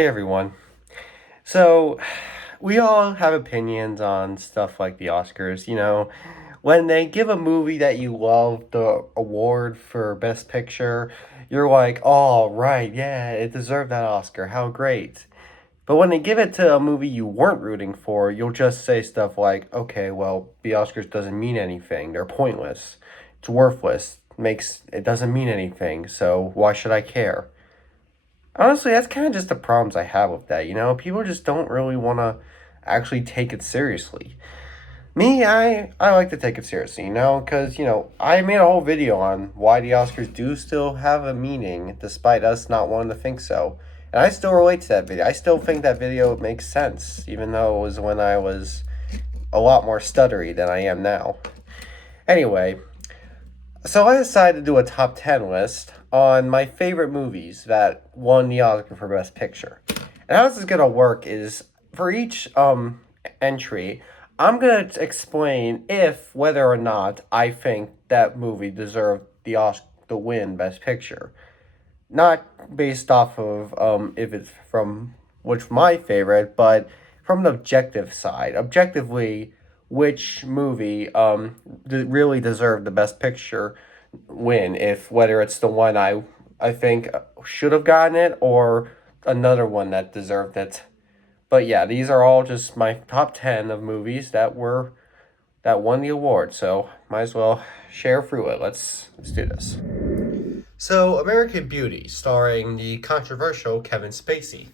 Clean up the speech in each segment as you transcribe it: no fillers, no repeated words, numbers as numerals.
Hey everyone. So, we all have opinions on stuff like the Oscars. When they give a movie that you love the award for Best Picture, you're like, oh, right, yeah, it deserved that Oscar. How great. But when they give it to a movie you weren't rooting for, you'll just say stuff like, okay, well, the Oscars doesn't mean anything. They're pointless. It's worthless. It doesn't mean anything. So why should I care? Honestly, that's kind of just the problems I have with that. People just don't really want to actually take it seriously. Me, I like to take it seriously, because I made a whole video on why the Oscars do still have a meaning, despite us not wanting to think so. And I still relate to that video. I still think that video makes sense, even though it was when I was a lot more stuttery than I am now. Anyway, so I decided to do a top 10 list on my favorite movies that won the Oscar for Best Picture. And how this is going to work is for each entry, I'm going to explain if whether or not I think that movie deserved the Oscar to win Best Picture. Not based off of if it's from which my favorite, but from the objective side. Objectively, which movie really deserved the Best Picture win, if whether it's the one I think should have gotten it or another one that deserved it. But yeah, these are all just my top 10 of movies that won the award. So might as well share through it. Let's do this. So, American Beauty, starring the controversial Kevin Spacey.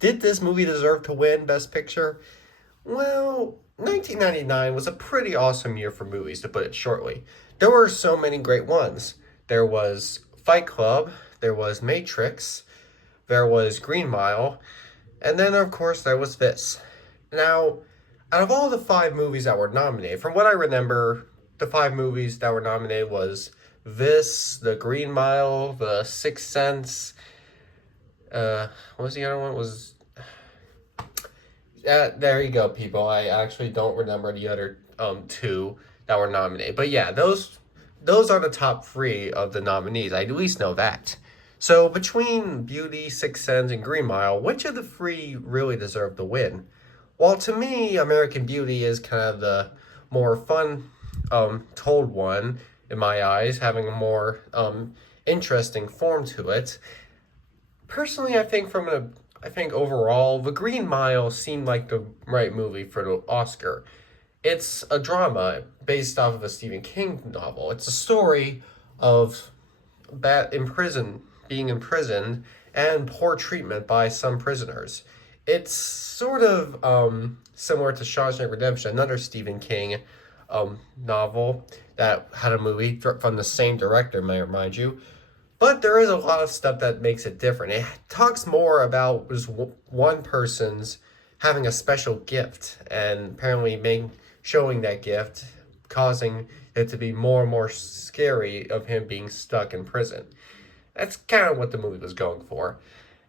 Did this movie deserve to win Best Picture? Well, 1999 was a pretty awesome year for movies, to put it shortly. There were so many great ones. There was Fight Club, there was Matrix, there was Green Mile, and then, of course, there was this. Now, out of all the five movies that were nominated, from what I remember, the five movies that were nominated was this, The Green Mile, The Sixth Sense. What was the other one? Was there you go, people. I actually don't remember the other two that were nominated, but yeah, those are the top three of the nominees. I at least know that. So between Beauty, Sixth Sense, and Green Mile, which of the three really deserved the win? Well, to me, American Beauty is kind of the more fun, told one in my eyes, having a more interesting form to it. Personally, I think overall, The Green Mile seemed like the right movie for the Oscar. It's a drama based off of a Stephen King novel. It's a story of being imprisoned, and poor treatment by some prisoners. It's sort of similar to Shawshank Redemption, another Stephen King novel that had a movie from the same director, may I remind you. But there is a lot of stuff that makes it different. It talks more about just one person's having a special gift and apparently showing that gift, causing it to be more and more scary of him being stuck in prison. That's kind of what the movie was going for.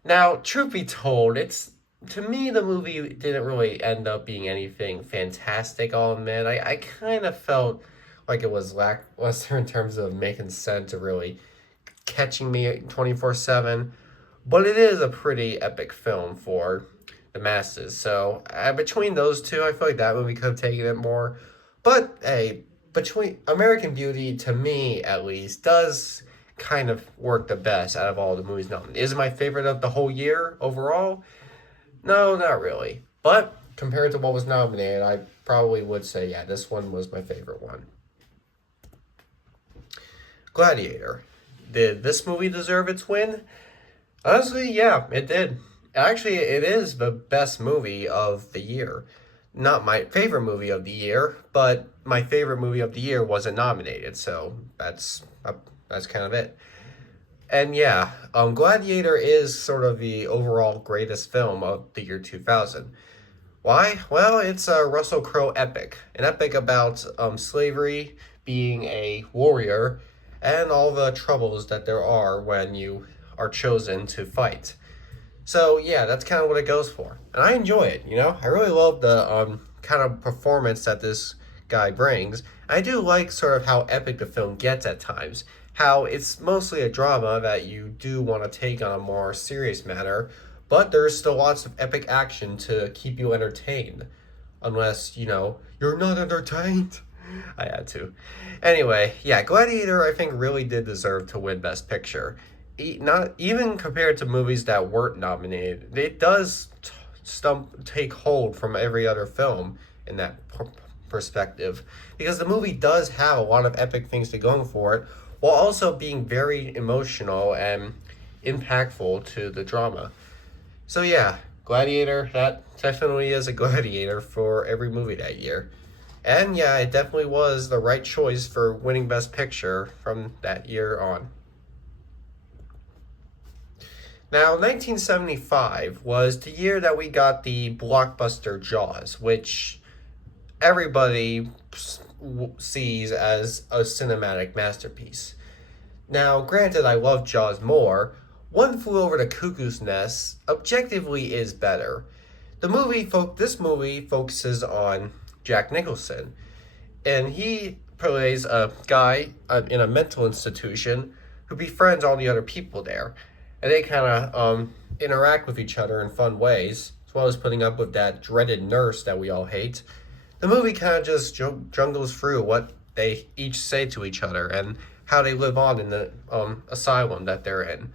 Now, truth be told, it's to me the movie didn't really end up being anything fantastic. I'll admit, I kind of felt like it was lackluster in terms of making sense of really catching me 24/7, but it is a pretty epic film for the masses. So between those two, I feel like that movie could have taken it more. But hey, between American Beauty, to me at least, does kind of work the best out of all the movies nominated. Is it my favorite of the whole year overall? No, not really. But compared to what was nominated, I probably would say, yeah, this one was my favorite one. Gladiator. Did this movie deserve its win? Honestly, yeah, it did. Actually, it is the best movie of the year. Not my favorite movie of the year, but my favorite movie of the year wasn't nominated, so that's kind of it. And yeah, Gladiator is sort of the overall greatest film of the year 2000. Why? Well, it's a Russell Crowe epic, an epic about slavery, being a warrior, and all the troubles that there are when you are chosen to fight. So yeah, that's kind of what it goes for, and I enjoy it. I really love the kind of performance that this guy brings. I do like sort of how epic the film gets at times. How it's mostly a drama that you do want to take on a more serious manner, but there's still lots of epic action to keep you entertained. Unless, you're not entertained. I had to. Anyway, yeah, Gladiator I think really did deserve to win Best Picture. Not even compared to movies that weren't nominated. It does take hold from every other film in that perspective, because the movie does have a lot of epic things to go for it, while also being very emotional and impactful to the drama. So yeah, Gladiator, that definitely is a Gladiator for every movie that year. And yeah, it definitely was the right choice for winning Best Picture from that year on. Now, 1975 was the year that we got the blockbuster Jaws, which everybody sees as a cinematic masterpiece. Now, granted, I love Jaws more. One Flew Over the Cuckoo's Nest objectively is better. This movie focuses on Jack Nicholson, and he plays a guy in a mental institution who befriends all the other people there, and they kind of interact with each other in fun ways, as well as putting up with that dreaded nurse that we all hate. The movie kind of just jungles through what they each say to each other and how they live on in the asylum that they're in.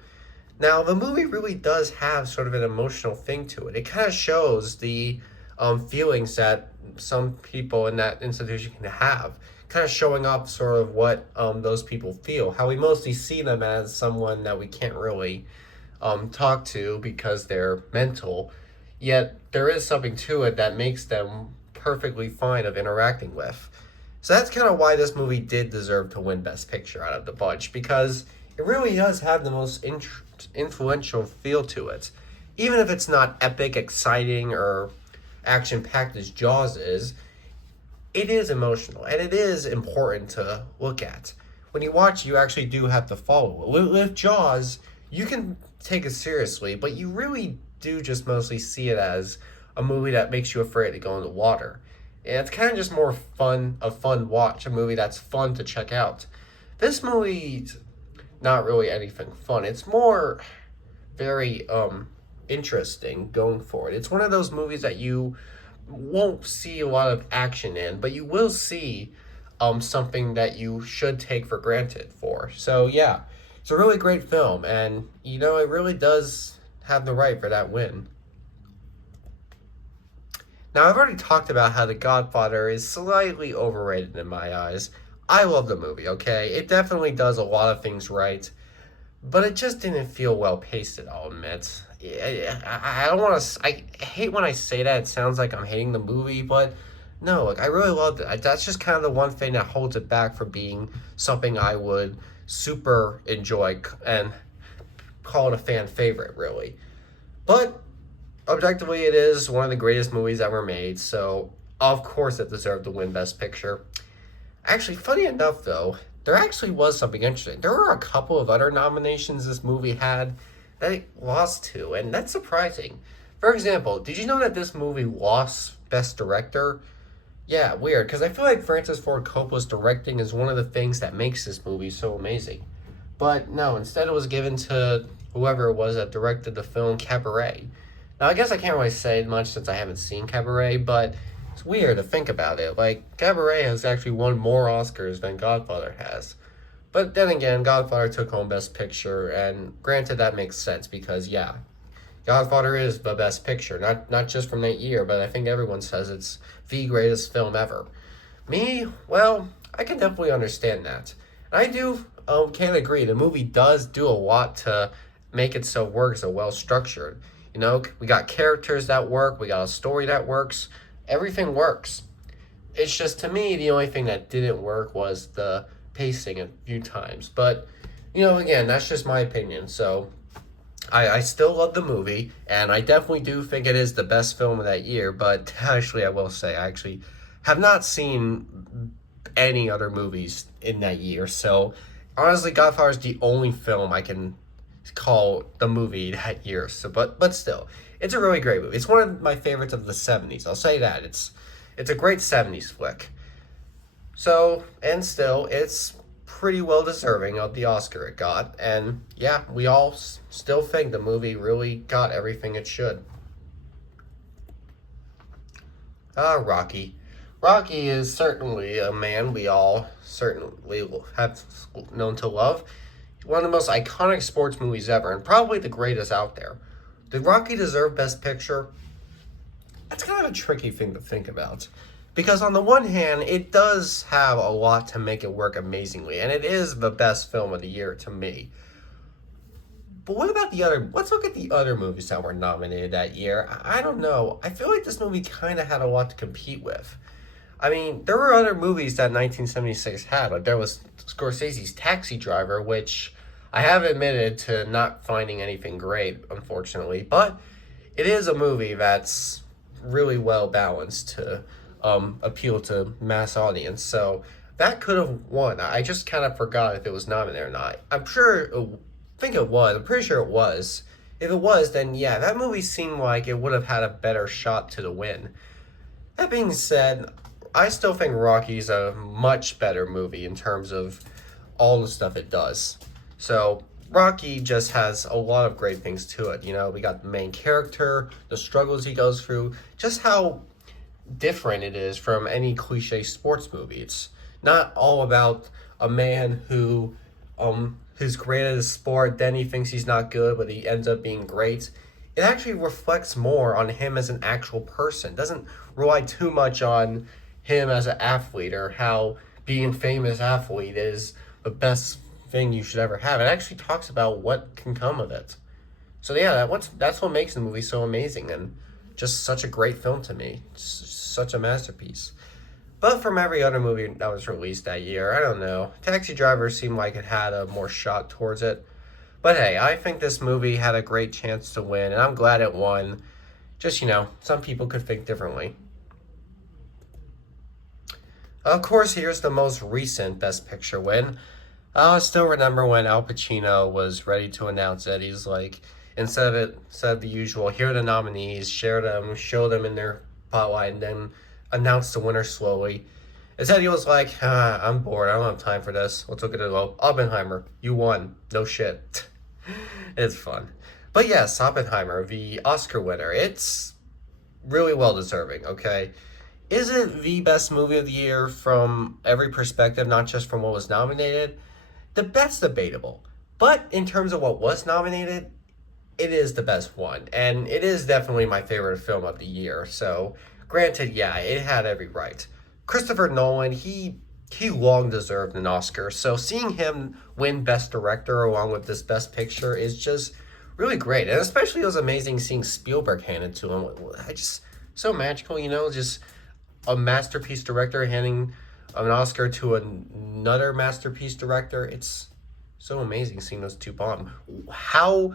Now, the movie really does have sort of an emotional thing to it. It kind of shows the feelings that some people in that institution can have, kind of showing up sort of what those people feel, how we mostly see them as someone that we can't really talk to because they're mental, yet there is something to it that makes them perfectly fine of interacting with. So that's kind of why this movie did deserve to win Best Picture out of the bunch, because it really does have the most influential feel to it. Even if it's not epic, exciting, or action-packed as Jaws is, it is emotional, and it is important to look at. When you watch, you actually do have to follow it. With Jaws, you can take it seriously, but you really do just mostly see it as a movie that makes you afraid to go in the water. And it's kind of just more a fun watch, a movie that's fun to check out. This movie's not really anything fun. It's more very interesting going forward. It's one of those movies that you won't see a lot of action in, but you will see something that you should take for granted for. So yeah, it's a really great film, and it really does have the right for that win. Now, I've already talked about how The Godfather is slightly overrated in my eyes. I love the movie, okay? It definitely does a lot of things right, but it just didn't feel well paced, I'll admit. I don't want to. I hate when I say that. It sounds like I'm hating the movie, but no, I really loved it. That's just kind of the one thing that holds it back from being something I would super enjoy and call it a fan favorite, really. But objectively, it is one of the greatest movies ever made, so of course it deserved to win Best Picture. Actually, funny enough, though, there actually was something interesting. There were a couple of other nominations this movie had that it lost to, and that's surprising. For example, did you know that this movie lost Best Director? Yeah, weird, because I feel like Francis Ford Coppola's directing is one of the things that makes this movie so amazing. But no, instead it was given to whoever it was that directed the film Cabaret. Now, I guess I can't really say much since I haven't seen Cabaret, but it's weird to think about it. Like, Cabaret has actually won more Oscars than Godfather has. But then again, Godfather took home Best Picture, and granted that makes sense because, yeah, Godfather is the best picture. Not just from that year, but I think everyone says it's the greatest film ever. Me, well, I can definitely understand that. And I do can agree. The movie does do a lot to make it so work, so well structured. We got characters that work, we got a story that works, everything works. It's just, to me, the only thing that didn't work was the pacing a few times. But, again, that's just my opinion. So I still love the movie, and I definitely do think it is the best film of that year. But actually, I will say, I actually have not seen any other movies in that year. So honestly, Godfather is the only film I can call the movie that year. So, but still, it's a really great movie. It's one of my favorites of the 70s. I'll say that. It's a great 70s flick. So, and still, it's pretty well deserving of the Oscar it got. And yeah, we all still think the movie really got everything it should. Rocky. Rocky is certainly a man we all certainly have known to love. One of the most iconic sports movies ever, and probably the greatest out there. Did Rocky deserve Best Picture? That's kind of a tricky thing to think about. Because on the one hand, it does have a lot to make it work amazingly, and it is the best film of the year to me. But what about the other? Let's look at the other movies that were nominated that year. I don't know. I feel like this movie kind of had a lot to compete with. I mean, there were other movies that 1976 had. Like there was Scorsese's Taxi Driver, which I have admitted to not finding anything great, unfortunately. But it is a movie that's really well balanced to appeal to mass audience. So that could have won. I just kind of forgot if it was nominated or not. Think it was. I'm pretty sure it was. If it was, then yeah, that movie seemed like it would have had a better shot to the win. That being said, I still think Rocky's a much better movie in terms of all the stuff it does. So Rocky just has a lot of great things to it. You know, we got the main character, the struggles he goes through, just how different it is from any cliche sports movie. It's not all about a man who is great at his sport, then he thinks he's not good, but he ends up being great. It actually reflects more on him as an actual person. It doesn't rely too much on him as an athlete or how being a famous athlete is the best thing you should ever have. It actually talks about what can come of it. So yeah, that's what makes the movie so amazing and just such a great film to me. Such a masterpiece. But from every other movie that was released that year, I don't know. Taxi Driver seemed like it had a more shot towards it. But hey, I think this movie had a great chance to win, and I'm glad it won. Just, some people could think differently. Of course, here's the most recent Best Picture win. I still remember when Al Pacino was ready to announce it. He's like, instead of the usual, here are the nominees, share them, show them in their spotlight, and then announce the winner slowly. Instead, he was like, I'm bored. I don't have time for this. Let's look at it all. Oppenheimer, you won. No shit. It's fun. But yes, Oppenheimer, the Oscar winner. It's really well deserving, okay? Is it the best movie of the year from every perspective, not just from what was nominated? That's debatable. But in terms of what was nominated, it is the best one. And it is definitely my favorite film of the year. So, granted, yeah, it had every right. Christopher Nolan, he long deserved an Oscar. So seeing him win Best Director along with this Best Picture is just really great. And especially it was amazing seeing Spielberg handed to him. I just, so magical, just a masterpiece director handing an Oscar to another masterpiece director. It's so amazing seeing those two bond. How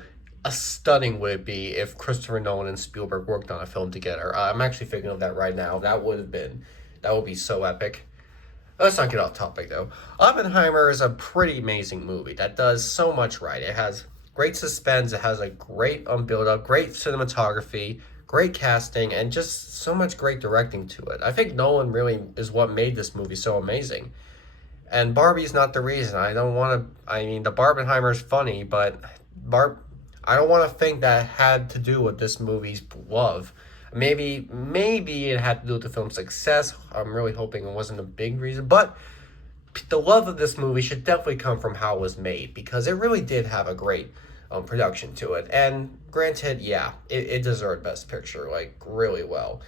stunning would it be if Christopher Nolan and Spielberg worked on a film together? I'm actually thinking of that right now. That would be so epic. Let's not get off topic though. Oppenheimer is a pretty amazing movie that does so much right. It has great suspense. It has a great build up, great cinematography, great casting, and just so much great directing to it. I think Nolan really is what made this movie so amazing. And Barbie's not the reason. I mean, the Barbenheimer is funny, but I don't want to think that had to do with this movie's love. Maybe it had to do with the film's success. I'm really hoping it wasn't a big reason. But the love of this movie should definitely come from how it was made, because it really did have a great production to it. And granted, yeah, it deserved Best Picture, like, really well.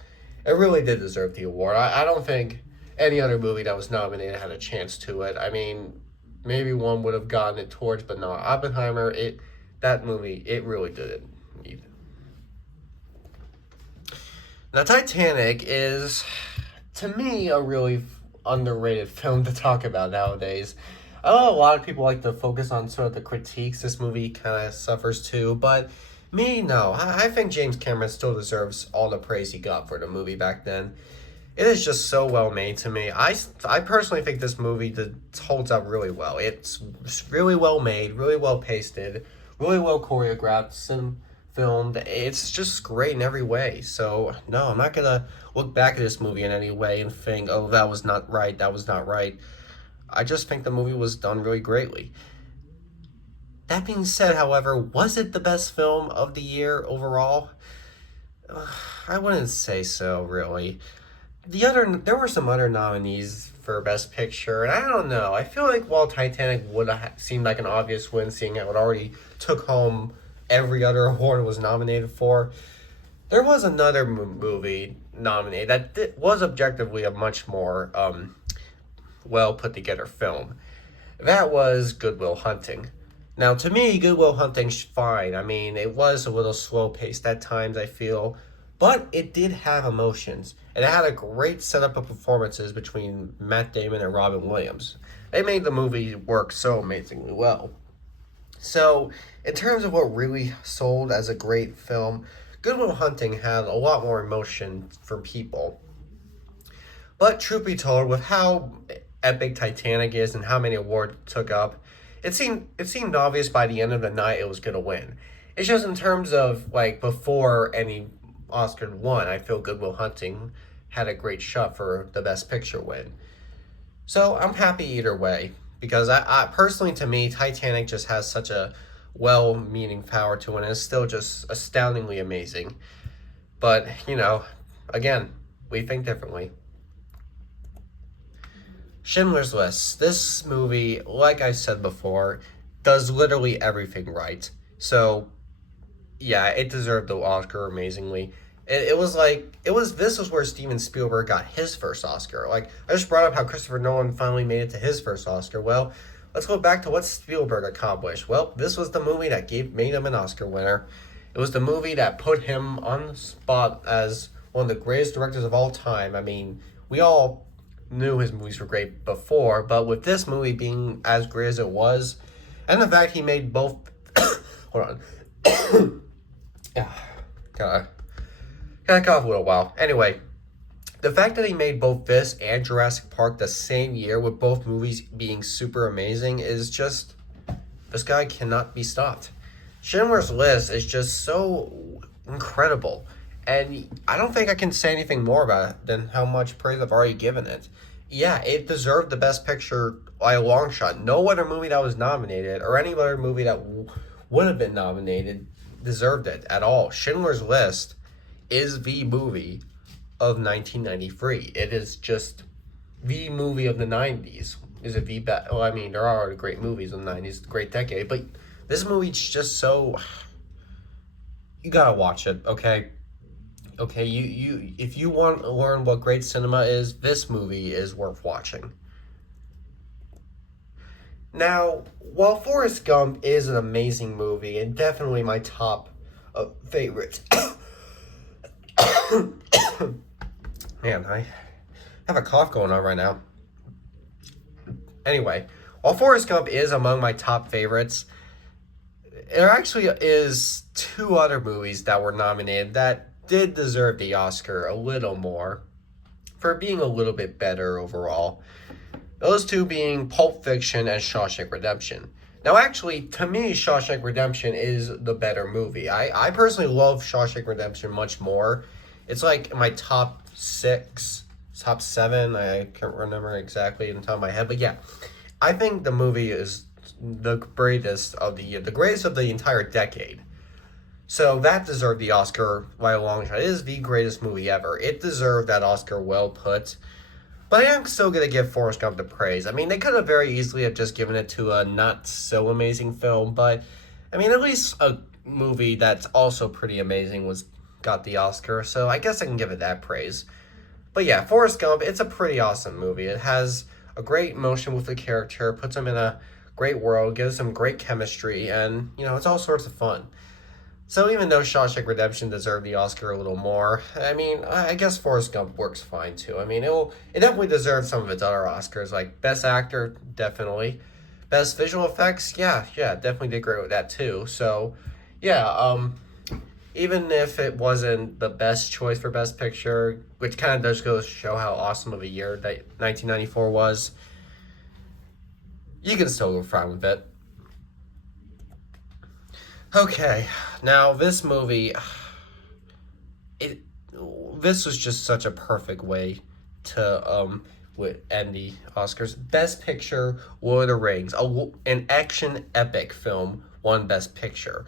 It really did deserve the award. I don't think any other movie that was nominated had a chance to it. I mean, maybe one would have gotten it towards, but no, Oppenheimer, that movie, it really did it. Now, Titanic is, to me, a really underrated film to talk about nowadays. I know a lot of people like to focus on sort of the critiques this movie kind of suffers too, but me, no. I think James Cameron still deserves all the praise he got for the movie back then. It is just so well made to me. I personally think this movie holds up really well. It's really well made, really well pasted, really well choreographed, and filmed. It's just great in every way. So no, I'm not gonna look back at this movie in any way and think, oh, that was not right, that was not right. I just think the movie was done really greatly. That being said, however, was it the best film of the year overall? I wouldn't say so, really. There were some other nominees for Best Picture, and I don't know. I feel like while Titanic would have seemed like an obvious win, seeing how it already took home every other award it was nominated for, there was another movie nominated that was objectively a much more well put together film. That was Good Will Hunting. Now, to me, Good Will Hunting's fine. I mean, it was a little slow paced at times, I feel, but it did have emotions. And it had a great setup of performances between Matt Damon and Robin Williams. They made the movie work so amazingly well. So, in terms of what really sold as a great film, Good Will Hunting had a lot more emotion from people. But truth be told, with how epic Titanic is and how many awards it took up, it seemed obvious by the end of the night it was gonna win. It's just in terms of like before any Oscar won, I feel Good Will Hunting had a great shot for the Best Picture win. So I'm happy either way because I personally, to me, Titanic just has such a well-meaning power to it, and it's still just astoundingly amazing. But again, we think differently. Schindler's List. This movie, like I said before, does literally everything right. So, yeah, it deserved the Oscar amazingly. This was where Steven Spielberg got his first Oscar. Like, I just brought up how Christopher Nolan finally made it to his first Oscar. Well, let's go back to what Spielberg accomplished. Well, this was the movie that made him an Oscar winner. It was the movie that put him on the spot as one of the greatest directors of all time. I mean, we all knew his movies were great before, but with this movie being as great as it was, and the fact he made both hold on. Yeah, gotta cough a little while. Anyway, the fact that he made both this and Jurassic Park the same year with both movies being super amazing is just, this guy cannot be stopped. Schindler's List is just so incredible. And I don't think I can say anything more about it than how much praise I've already given it. Yeah, it deserved the Best Picture by a long shot. No other movie that was nominated, or any other movie that would have been nominated, deserved it at all. Schindler's List is the movie of 1993. It is just the movie of the 90s. Is it the best? Well, I mean, there are great movies in the 90s, great decade, but this movie's just so... You gotta watch it, okay? Okay, you if you want to learn what great cinema is, this movie is worth watching. Now, while Forrest Gump is an amazing movie and definitely my top favorite, man, I have a cough going on right now. Anyway, while Forrest Gump is among my top favorites, there actually is two other movies that were nominated that did deserve the Oscar a little more for being a little bit better overall. Those two being Pulp Fiction and Shawshank Redemption. Now, actually, to me, Shawshank Redemption is the better movie. I personally love Shawshank Redemption much more. It's like my top 6, top 7. I can't remember exactly in the top of my head, but yeah, I think the movie is the greatest of the greatest of the entire decade. So that deserved the Oscar by a long shot. It is the greatest movie ever. It deserved that Oscar, well put. But I am still going to give Forrest Gump the praise. I mean, they could have very easily have just given it to a not so amazing film, but I mean, at least a movie that's also pretty amazing got the Oscar, so I guess I can give it that praise. But yeah, Forrest Gump, it's a pretty awesome movie. It has a great emotion with the character, puts him in a great world, gives him great chemistry, and it's all sorts of fun. So even though Shawshank Redemption deserved the Oscar a little more, I mean, I guess Forrest Gump works fine too. I mean, it definitely deserves some of its other Oscars, like Best Actor, definitely. Best Visual Effects, yeah, definitely did great with that too. So, yeah, even if it wasn't the best choice for Best Picture, which kind of does go to show how awesome of a year that 1994 was, you can still go fine with it. Okay, now this movie, this was just such a perfect way to and the Oscars. Best Picture, Lord of the Rings, an action epic film won Best Picture.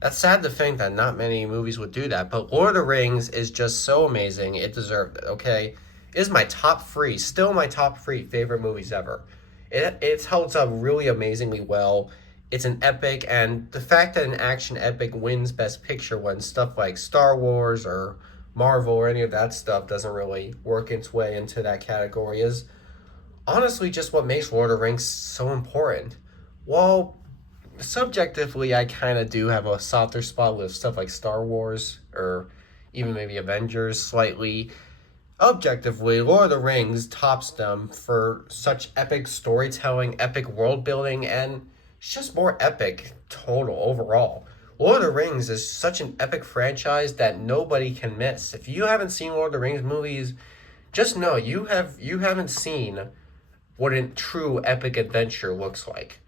That's sad to think that not many movies would do that, but Lord of the Rings is just so amazing. It deserved it, okay? It is my top three, still my top three favorite movies ever. It holds up really amazingly well. It's an epic, and the fact that an action epic wins Best Picture when stuff like Star Wars or Marvel or any of that stuff doesn't really work its way into that category is honestly just what makes Lord of the Rings so important. While subjectively, I kind of do have a softer spot with stuff like Star Wars or even maybe Avengers slightly. Objectively, Lord of the Rings tops them for such epic storytelling, epic world building, and it's just more epic total overall. Lord of the Rings is such an epic franchise that nobody can miss. If you haven't seen Lord of the Rings movies, just know you haven't seen what a true epic adventure looks like.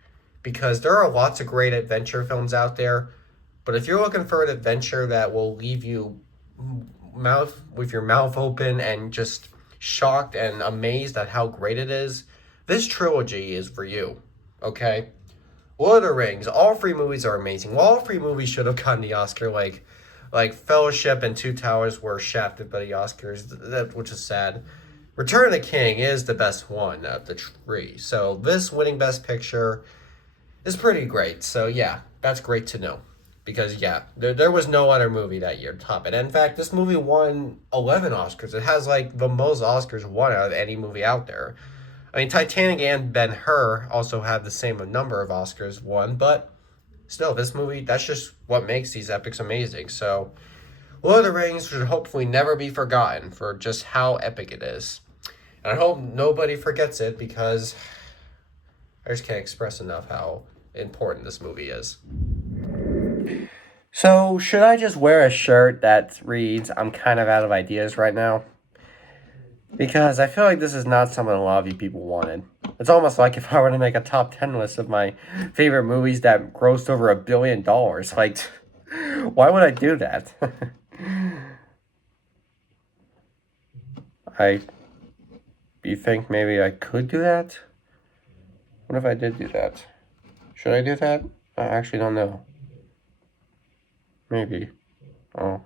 Because there are lots of great adventure films out there, but if you're looking for an adventure that will leave you mouth with your mouth open and just shocked and amazed at how great it is, this trilogy is for you. Okay? Lord of the Rings, all three movies are amazing. Well, all three movies should have gotten the Oscar. Like Fellowship and Two Towers were shafted by the Oscars, which is sad. Return of the King is the best one of the three. So this winning Best Picture is pretty great. So yeah, that's great to know. Because yeah, there was no other movie that year to top it. And in fact, this movie won 11 Oscars. It has like the most Oscars won out of any movie out there. I mean, Titanic and Ben-Hur also have the same number of Oscars won, but still, this movie, that's just what makes these epics amazing. So, Lord of the Rings should hopefully never be forgotten for just how epic it is. And I hope nobody forgets it because I just can't express enough how important this movie is. So, should I just wear a shirt that reads, I'm kind of out of ideas right now? Because I feel like this is not something a lot of you people wanted. It's almost like if I were to make a top 10 list of my favorite movies that grossed over $1 billion. Like, why would I do that? I. You think maybe I could do that? What if I did do that? Should I do that? I actually don't know. Maybe. Oh,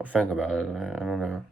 I'll think about it. I don't know.